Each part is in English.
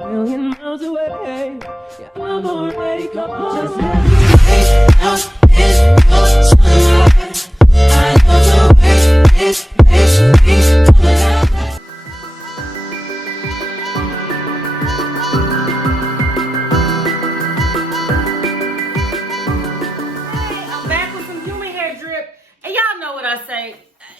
million miles away. Yeah, I'm already gone. Just let me out in your sunlight. I know the way it makes me come alive.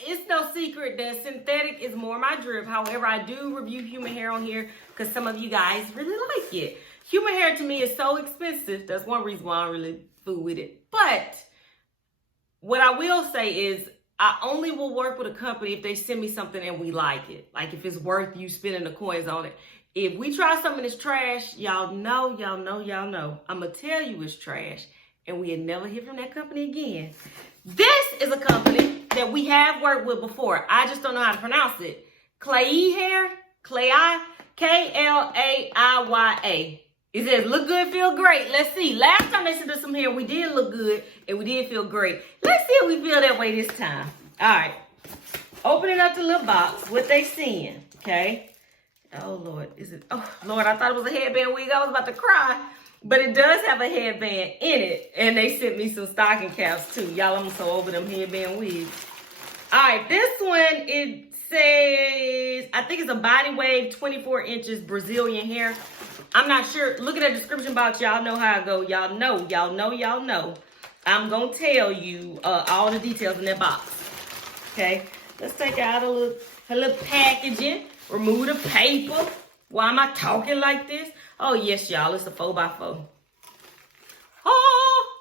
It's no secret that synthetic is more my drip. However, I do review human hair on here because some of you guys really like it. Human hair to me is so expensive. That's one reason why I don't really fool with it. But what I will say is I only will work with a company if they send me something and we like it. Like if it's worth you spending the coins on it. If we try something that's trash, y'all know. I'm going to tell you it's trash. And we'll never hear from that company again. This is a company that we have worked with before. I just don't know how to pronounce it. KlaiyiHair, KlaiyiYTB, K-L-A-I-Y-A. It says, look good, feel great. Let's see. Last time they sent us some hair, we did look good and we did feel great. Let's see if we feel that way this time. All right. Opening up the little box. What they seeing, okay? Oh, Lord. Is it? Oh, Lord, I thought it was a headband wig. I was about to cry. But it does have a headband in it. And they sent me some stocking caps too. Y'all, I'm so over them headband wigs. All right, this one, it says, I think it's a body wave, 24 inches Brazilian hair. I'm not sure. Look at the description box. Y'all know how I go. Y'all know. I'm going to tell you all the details in that box. Okay, let's take out a little packaging. Remove the paper. Why am I talking like this? Oh, yes, y'all. It's a 4x4. Oh!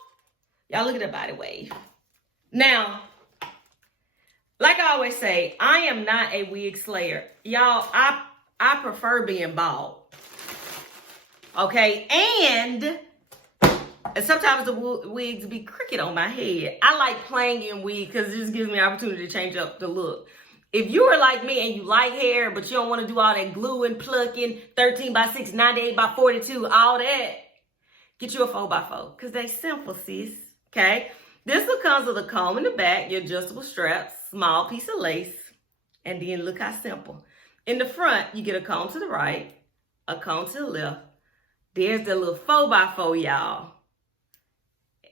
Y'all look at that body wave. Now, like I always say, I am not a wig slayer. Y'all, I prefer being bald. Okay? And sometimes the wigs be crooked on my head. I like playing in wigs because it just gives me an opportunity to change up the look. If you are like me and you like hair, but you don't want to do all that gluing, plucking, 13x6, 98x42, all that, get you a 4x4 because they simple, sis. Okay? This one comes with a comb in the back, your adjustable straps, small piece of lace, and then look how simple. In the front, you get a comb to the right, a comb to the left. There's the little 4x4, y'all.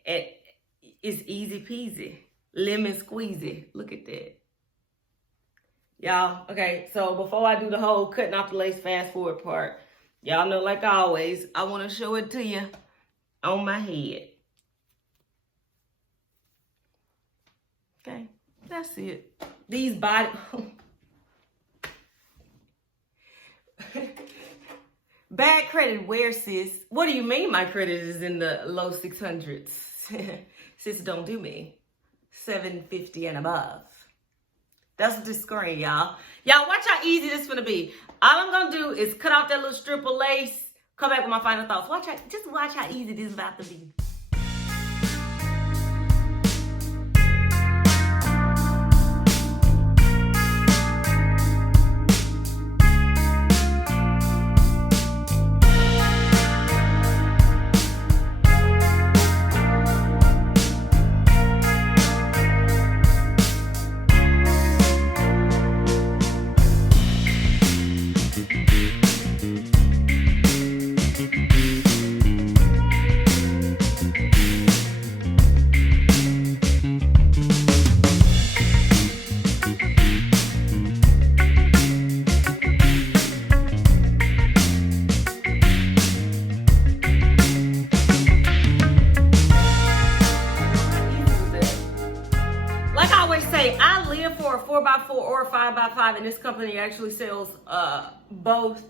It's easy peasy, lemon squeezy. Look at that. Y'all, okay, so before I do the whole cutting off the lace fast forward part, y'all know like always, I want to show it to you on my head. Okay, that's it. These body... Bad credit where, sis? What do you mean my credit is in the low 600s? Sis, don't do me. 750 and above. That's what this screen, y'all. Y'all, watch how easy this is gonna be. All I'm gonna do is cut off that little strip of lace, come back with my final thoughts. Just watch how easy this is about to be. I live for a 4x4 or a 5x5, and this company actually sells both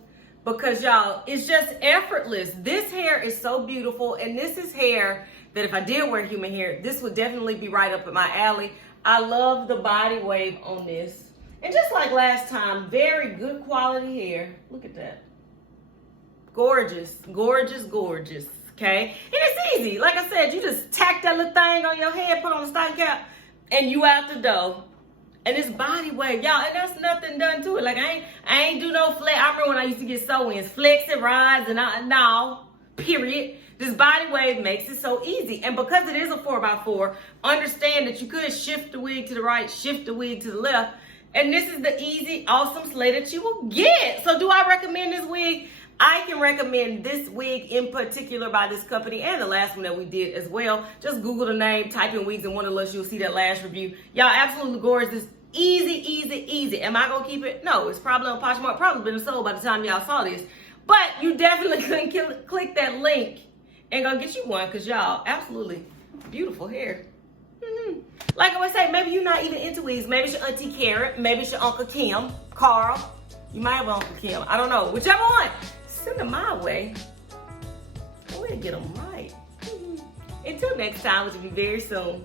because, y'all, it's just effortless. This hair is so beautiful, and this is hair that if I did wear human hair, this would definitely be right up in my alley. I love the body wave on this. And just like last time, very good quality hair. Look at that. Gorgeous, gorgeous, gorgeous, okay? And it's easy. Like I said, you just tack that little thing on your head, put on the stocking cap, and you out the door. And this body wave, y'all, and there's nothing done to it. Like, I ain't do no flex. I remember when I used to get sew-ins, flex and rides, and no, period. This body wave makes it so easy. And because it is a 4x4, understand that you could shift the wig to the right, shift the wig to the left. And this is the easy, awesome slay that you will get. So do I recommend this wig? I can even recommend this wig in particular by this company and the last one that we did as well. Just Google the name, type in wigs and Wanderlust, you'll see that last review. Y'all, absolutely gorgeous. Easy, easy, easy. Am I gonna keep it? No, it's probably on Poshmark, probably been sold by the time y'all saw this. But you definitely couldn't click that link and go get you one, because y'all, absolutely beautiful hair. Like I would say, maybe you're not even into wigs. Maybe it's your Auntie Carrot, maybe it's your Uncle Kim, Carl. You might have Uncle Kim, I don't know. Whichever one, send them my way. We'll get them right. Until next time, which will be very soon.